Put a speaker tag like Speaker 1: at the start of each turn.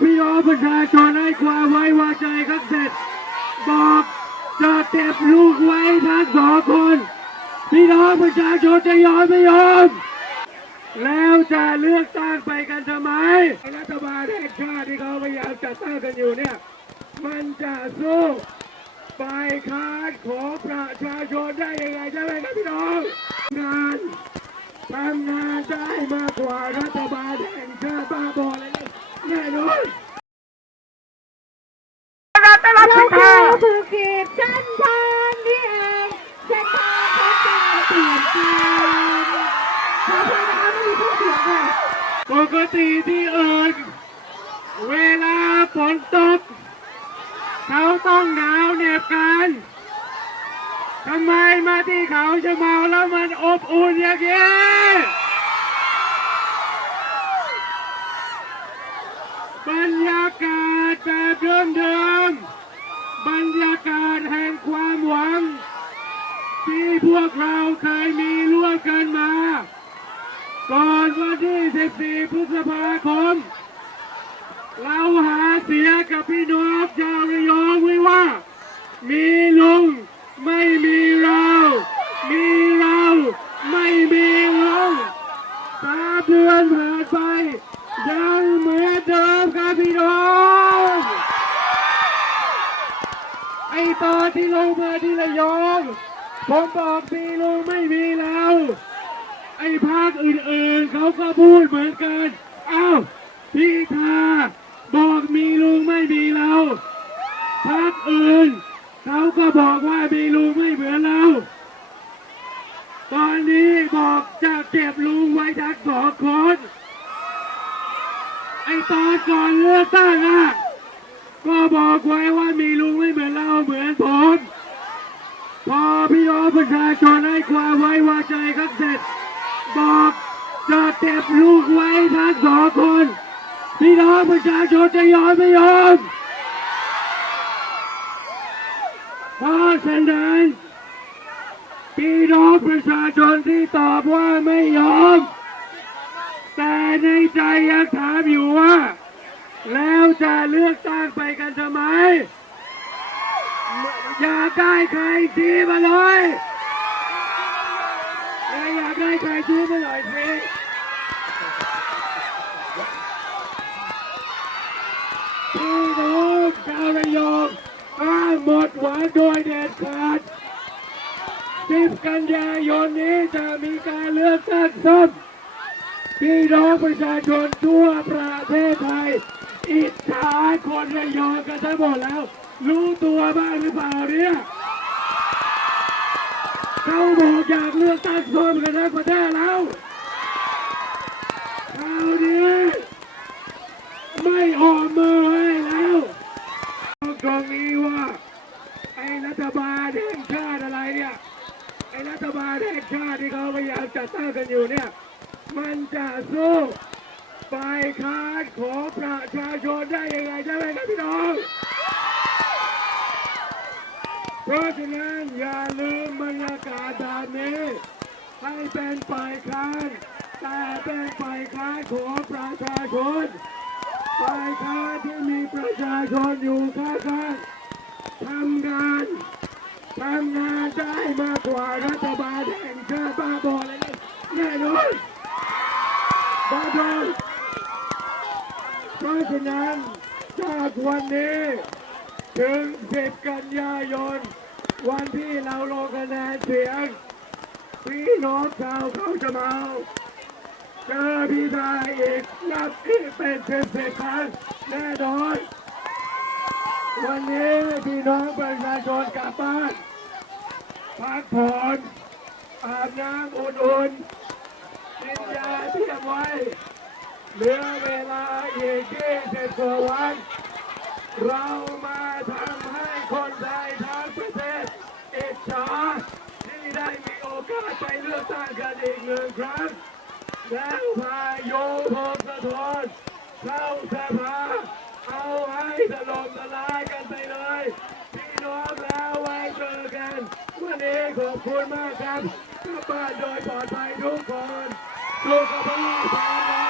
Speaker 1: พี่น้องประชาชนให้ความไว้วางใจครับเสร็จ บอกจะเจ็บลูกไว้ทั้งสองคน พี่น้องประชาชนจะยอมไม่ยอม แล้วจะเลือกตั้งไปกันทำไม รัฐบาลแห่งชาติที่เขาพยายามจัดตั้งกันอยู่เนี่ย มันจะสู้ไปคาดของประชาชนได้ยังไงใช่ไหมครับพี่น้อง งานทำงานได้มากกว่ารัฐบาลแห่งชาติบ้าบอเลย แน่นอน
Speaker 2: เราต้อนรับ
Speaker 3: เรา
Speaker 2: คุณ
Speaker 3: คื
Speaker 2: ค่ะ
Speaker 3: อเก็ตเส้นทางนี่เองเส้นทางของการเปลี่ยนแปลงขอพยาไม่มีผู้เสียงค่ะ
Speaker 1: ปกติที่อื่นเวลาฝนตก เขาต้องหนาวเหน็บกันทำไมมาที่เขาจะเมาแล้วมันอบอุ่นอย่างนี้ พวกเราเคยมีร่วมกันมา ก่อนวันที่ 14 พฤษภาคม เราหาเสียกับพี่น้องชาวระยองไว้ว่า มีลุงไม่มีเรา มีเราไม่มีลุงสามเดือนผ่านไป ยังเหมือนเดิมครับพี่น้องไอตอนที่ลงมาที่ระยอง ผมบอกมีลุงไม่มีเราไอ้ภาคอื่นๆเขาก็พูดเหมือนกันเอ้าพี่ธาบอกมีลุงไม่มีเราภาคอื่นเขาก็บอกว่ามีลุงไม่เหมือนเรา ตอนนี้บอกจะเก็บลุงไว้ทั้งสองคนไอ้ตอนก่อนเลือกตั้งอะก็บอกไว้ว่ามีลุงไม่เหมือนเราเหมือนผม พอพี่น้องประชาชนให้ความไว้วางใจครับเสร็จ บอกจะเก็บลูกไว้ทั้งสองคน พี่น้องประชาชนจะยอมไม่ยอมเพราะฉะนั้นพี่น้องประชาชนที่ตอบว่าไม่ยอม แต่ในใจยังถามอยู่ว่า แล้วจะเลือกตั้งไปกันทำไม อยากได้ใครชี้มาเลยอยากได้ใครชี้มาหน่อยสิพี่น้องชาวระยองห้ามหมดหวังโดยเด็ดขาด10กันยายนนี้จะมีการเลือกตั้งซ่อมพี่น้องประชาชนทั่วประเทศไทยอิจฉาคนระยองกันทั้งหมดแล้ว รู้ตัวบ้างหรือเปล่าเนี่ยเขาบอกอยากเลือกตั้งซ่อมกันทั้งประเทศแล้วคราวนี้ไม่ออกมือให้แล้วตรงนี้ว่าไอ้รัฐบาลแห่งชาติอะไรเนี่ยไอ้รัฐบาลแห่งชาติที่เขาพยายามจัดตั้งกันอยู่เนี่ย มันจะสู้ฝ่ายค้านของประชาชนได้ยังไงใช่ไหมครับพี่น้อง เพราะฉะนั้นอย่าลืมบรรยากาศแบบนี้ให้เป็นฝ่ายค้านแต่เป็นฝ่ายค้านของประชาชนฝ่ายค้านที่มีประชาชนอยู่ข้างๆทำงานทำงานได้มากกว่ารัฐบาลแห่งชาติบ้าบออะไรนั่แน่นอนบ้าบอเพราะฉะนั้นจากวันนี้ ถึง 10 กันยายน วันที่เราลงคะแนนเสียง พี่น้องชาวเขาจะเมาเจอพี่ชายอีกนับอีกเป็นสิบสิบครั้งแน่นอน วันนี้พี่น้องประชาชนกลับบ้านพักผ่อนอาบน้ำอุ่นๆกินยาเตรียมไว้เหลือเวลาอีก20กว่าวัน เรามาทำให้คนไทยทั้งประเทศอิจฉาที่ได้มีโอกาสไปเลือกตั้งกันอีกหนึ่งครั้ง แล้วพาโยพงศธรเข้าสภาเอาให้ถล่มทลายกันไปเลย พี่น้องแล้วไว้เจอกัน วันนี้ขอบคุณมากครับกลับบ้านโดยปลอดภัยทุกคน สุขภาพแข็งแรง